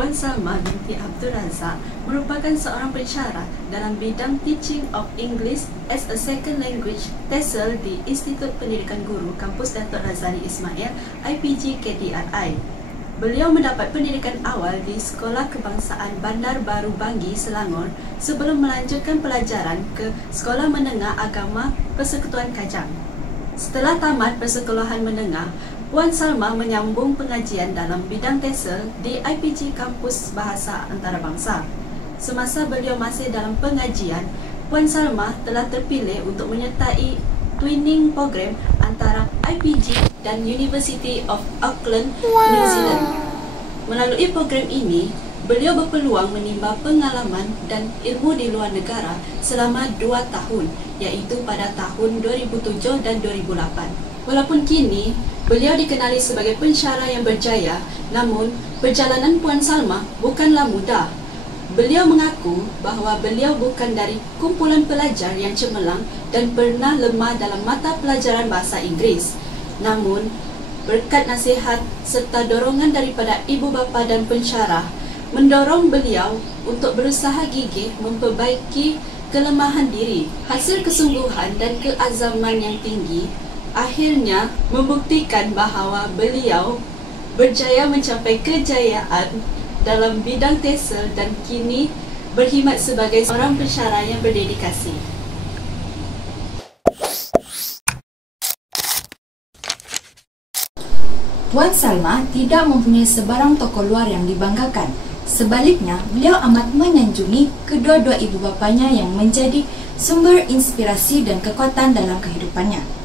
Puan Salma binti Abdul Razak merupakan seorang pensyarah dalam bidang Teaching of English as a Second Language TESOL di Institut Pendidikan Guru Kampus Datuk Razali Ismail IPG KDRI. Beliau mendapat pendidikan awal di Sekolah Kebangsaan Bandar Baru Bangi, Selangor sebelum melanjutkan pelajaran ke Sekolah Menengah Agama Persekutuan Kajang. Setelah tamat persekolahan menengah, Puan Salma menyambung pengajian dalam bidang TESOL di IPG Kampus Bahasa Antarabangsa. Semasa beliau masih dalam pengajian, Puan Salma telah terpilih untuk menyertai twinning program antara IPG dan University of Auckland, New Zealand. Melalui program ini, beliau berpeluang menimba pengalaman dan ilmu di luar negara selama 2 tahun, iaitu pada tahun 2007 dan 2008. Walaupun kini beliau dikenali sebagai pensyarah yang berjaya, namun perjalanan Puan Salma bukanlah mudah. Beliau mengaku bahawa beliau bukan dari kumpulan pelajar yang cemerlang dan pernah lemah dalam mata pelajaran bahasa Inggeris. Namun, berkat nasihat serta dorongan daripada ibu bapa dan pensyarah, mendorong beliau untuk berusaha gigih memperbaiki kelemahan diri. Hasil kesungguhan dan keazaman yang tinggi akhirnya membuktikan bahawa beliau berjaya mencapai kejayaan dalam bidang TESOL dan kini berkhidmat sebagai seorang pensyarah yang berdedikasi. Puan Salma tidak mempunyai sebarang tokoh luar yang dibanggakan. Sebaliknya, beliau amat menyanjungi kedua-dua ibu bapanya yang menjadi sumber inspirasi dan kekuatan dalam kehidupannya.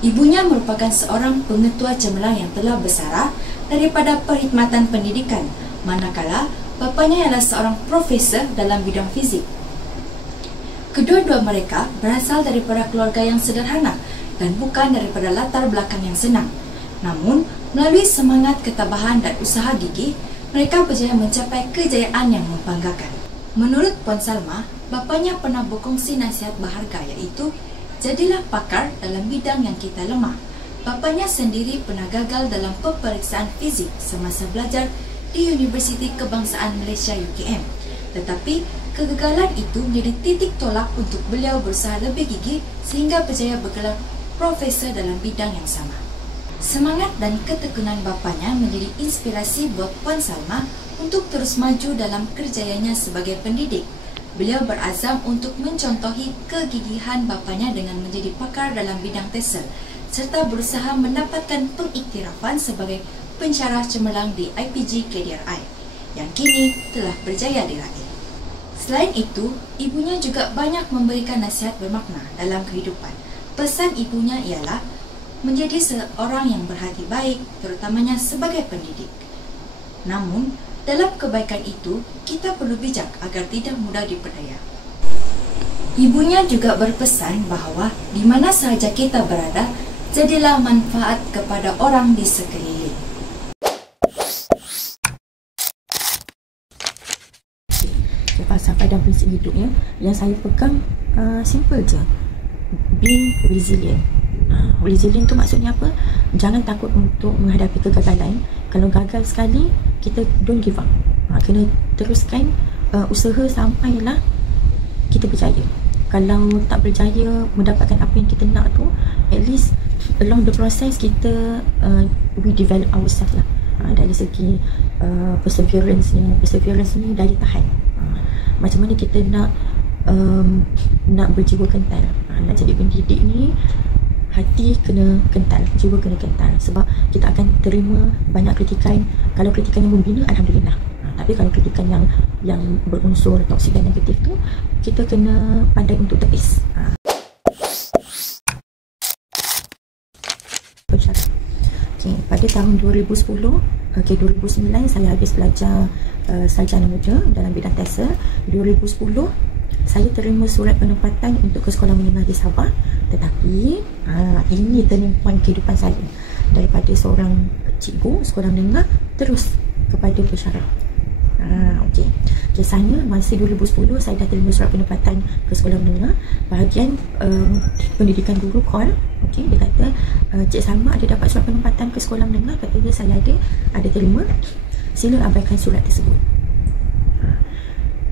Ibunya merupakan seorang pengetua cemerlang yang telah bersara daripada perkhidmatan pendidikan, manakala bapanya ialah seorang profesor dalam bidang fizik. Kedua-dua mereka berasal daripada keluarga yang sederhana dan bukan daripada latar belakang yang senang. Namun, melalui semangat ketabahan dan usaha gigih, mereka berjaya mencapai kejayaan yang membanggakan. Menurut Puan Salma, bapanya pernah berkongsi nasihat berharga, iaitu jadilah pakar dalam bidang yang kita lemah. Bapanya sendiri pernah gagal dalam peperiksaan fizik semasa belajar di Universiti Kebangsaan Malaysia UKM. Tetapi kegagalan itu menjadi titik tolak untuk beliau berusaha lebih gigih sehingga berjaya bergelar profesor dalam bidang yang sama. Semangat dan ketekunan bapanya menjadi inspirasi buat Puan Salma untuk terus maju dalam kerjayanya sebagai pendidik. Beliau berazam untuk mencontohi kegigihan bapanya dengan menjadi pakar dalam bidang TESOL serta berusaha mendapatkan pengiktirafan sebagai pensyarah cemerlang di IPG KDRI yang kini telah berjaya diraih. Selain itu, ibunya juga banyak memberikan nasihat bermakna dalam kehidupan. Pesan ibunya ialah menjadi seorang yang berhati baik, terutamanya sebagai pendidik. Namun, dalam kebaikan itu, kita perlu bijak agar tidak mudah diperdaya. Ibunya juga berpesan bahawa di mana sahaja kita berada, jadilah manfaat kepada orang di sekeliling. Falsafah dan prinsip hidupnya yang saya pegang simple je. Be resilient. Resilient tu maksudnya apa? Jangan takut untuk menghadapi kegagalan. Kalau gagal sekali, kita don't give up. Kena teruskan usaha sampailah kita berjaya. Kalau tak berjaya mendapatkan apa yang kita nak tu, at least along the process kita we develop ourselves lah. Dari segi perseverance ni daya tahan. Macam mana kita nak berjiwa kental. Nak jadi pendidik ni, hati kena kental, jiwa kena kental, sebab kita akan terima banyak kritikan. Kalau kritikan yang membina, alhamdulillah. Tapi kalau kritikan yang berunsur toksik dan negatif tu, kita kena pandai untuk tepis. Okay, pada tahun 2010, 2009 saya habis belajar sarjana muda dalam bidang TESOL. 2010 saya terima surat penempatan untuk ke sekolah menengah di Sabah. Tetapi ini turning point kehidupan saya. Daripada seorang cikgu sekolah menengah terus kepada pensyarah. Okey. Kisahnya masih 2010 saya dah terima surat penempatan ke sekolah menengah. Bahagian pendidikan guru call. Okey, dia kata Cik Salma ada dapat surat penempatan ke sekolah menengah. Kata dia saya ada terima. Sila abaikan surat tersebut.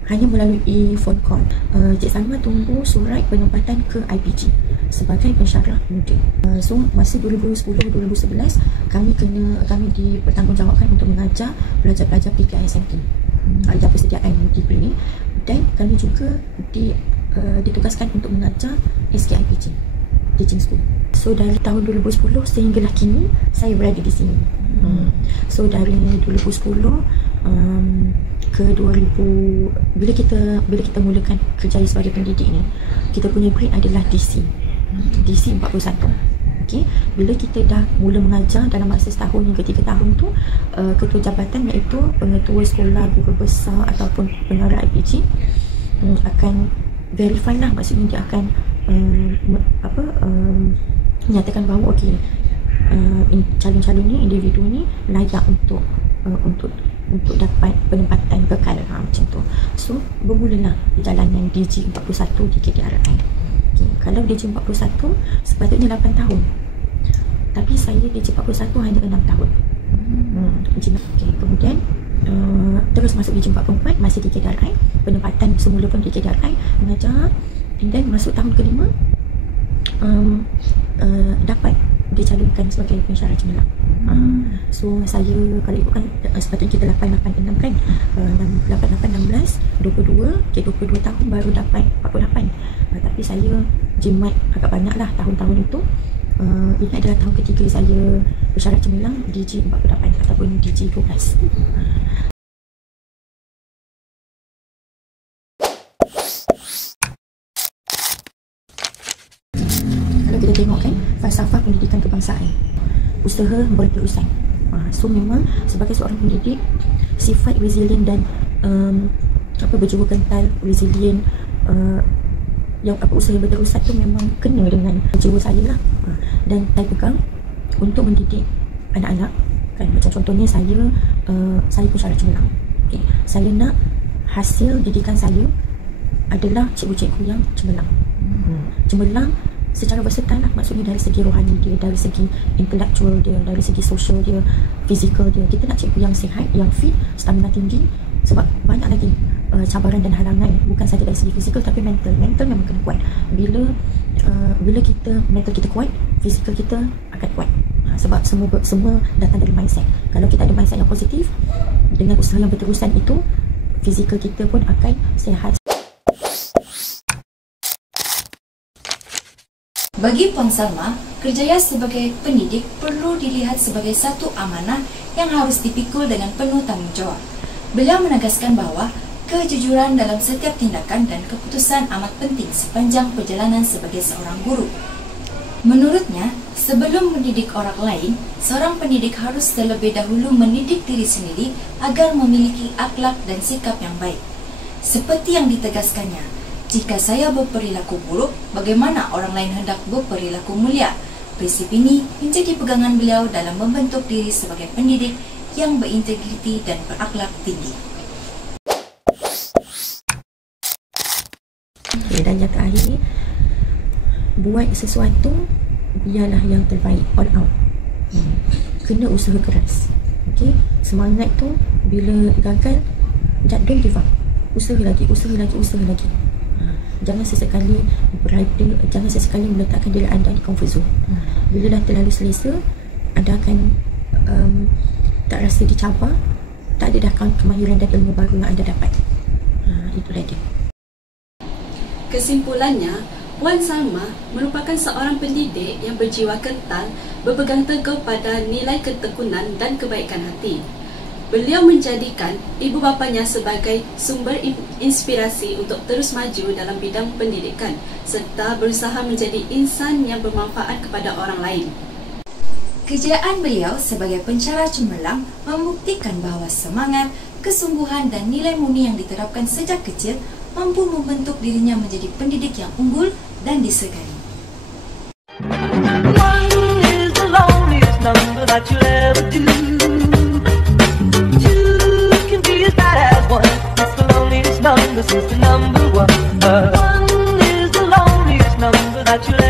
hanya melalui phone call. Cik Salma tunggu surat penempatan ke IPG sebagai pensyarah muda. So masa 2010-2011 kami dipertanggungjawabkan untuk mengajar pelajar-pelajar PKSMT ada persediaan degree ni, dan kami juga ditugaskan untuk mengajar SKIPG Teaching School. So dari tahun 2010 sehinggalah kini saya berada di sini. So dari 2010 ke 2000, bila kita mulakan kerjaya sebagai pendidik ni, kita punya grade adalah DC 41. Okay. Bila kita dah mula mengajar dalam masa setahun hingga 3 tahun tu, ketua jabatan iaitu pengetua sekolah, guru besar ataupun pengarah IPG akan verify lah, maksudnya dia akan menyatakan bahawa okey, calon-calon ni, individu ni layak untuk dapat penempatan kekal, macam tu. So bermulalah perjalanan DG 41 di KKRI. Okay. Kalau DG 41 sepatutnya 8 tahun, tapi saya DG 41 hanya 6 tahun. Okay. Kemudian terus masuk DG 44, masih di KKRI, penempatan semula pun di KKRI mengajar, dan masuk tahun kelima dapat dicalonkan sebagai pensyarah cemerlang. So saya, kalau ikutkan sepatutnya kita 886 kan, 8816 22, okay, 22 tahun baru dapat 48. Tapi saya jimat agak banyak lah tahun-tahun itu. Ini adalah tahun ketiga saya pensyarah cemerlang DG 48 ataupun DG 12. Kalau kita tengok kan, falsafah pendidikan kebangsaan, usaha berterusan. So memang sebagai seorang pendidik, sifat resilient dan berjiwa kental, resilient, yang usaha berterusan tu memang kena dengan jiwa saya lah. Dan saya pegang untuk mendidik anak-anak kan, macam contohnya saya pensyarah cemerlang. Okay. Saya nak hasil didikan saya adalah cikgu-cikgu yang cemerlang. Cemerlang secara versatile lah, maksudnya dari segi rohani dia, dari segi intellectual dia, dari segi sosial dia, fizikal dia. Kita nak cikgu yang sihat, yang fit, stamina tinggi, sebab banyak lagi cabaran dan halangan, bukan saja dari segi fizikal tapi mental memang kena kuat. Bila mental kita kuat, fizikal kita akan kuat. Sebab semua datang dari mindset. Kalau kita ada mindset yang positif, dengan usaha yang berterusan itu, fizikal kita pun akan sihat. Bagi Puan Salma, kerjaya sebagai pendidik perlu dilihat sebagai satu amanah yang harus dipikul dengan penuh tanggungjawab. Beliau menegaskan bahawa kejujuran dalam setiap tindakan dan keputusan amat penting sepanjang perjalanan sebagai seorang guru. Menurutnya, sebelum mendidik orang lain, seorang pendidik harus terlebih dahulu mendidik diri sendiri agar memiliki akhlak dan sikap yang baik. Seperti yang ditegaskannya, jika saya berperilaku buruk, bagaimana orang lain hendak berperilaku mulia? Prinsip ini menjadi pegangan beliau dalam membentuk diri sebagai pendidik yang berintegriti dan berakhlak tinggi. Okay, dan yang terakhir, buat sesuatu biarlah yang terbaik, all out. Kena usaha keras. Okay? Semangat tu bila gagal, don't give up. Usaha lagi. Jangan sesekali meletakkan diri anda di comfort zone. Bila dah terlalu selesa, anda akan tak rasa dicabar, tak ada dah kemahiran dan ilmu baru yang anda dapat. Itulah dia. Kesimpulannya, Puan Salma merupakan seorang pendidik yang berjiwa kental, berpegang teguh pada nilai ketekunan dan kebaikan hati. Beliau menjadikan ibu bapanya sebagai sumber inspirasi untuk terus maju dalam bidang pendidikan serta berusaha menjadi insan yang bermanfaat kepada orang lain. Kejayaan beliau sebagai pensyarah cemerlang membuktikan bahawa semangat, kesungguhan dan nilai murni yang diterapkan sejak kecil mampu membentuk dirinya menjadi pendidik yang unggul dan disegani. One is the loneliest number that you'll ever do. Two can be as bad as one. It's the loneliest number since the number one. One is the loneliest number that you'll ever do.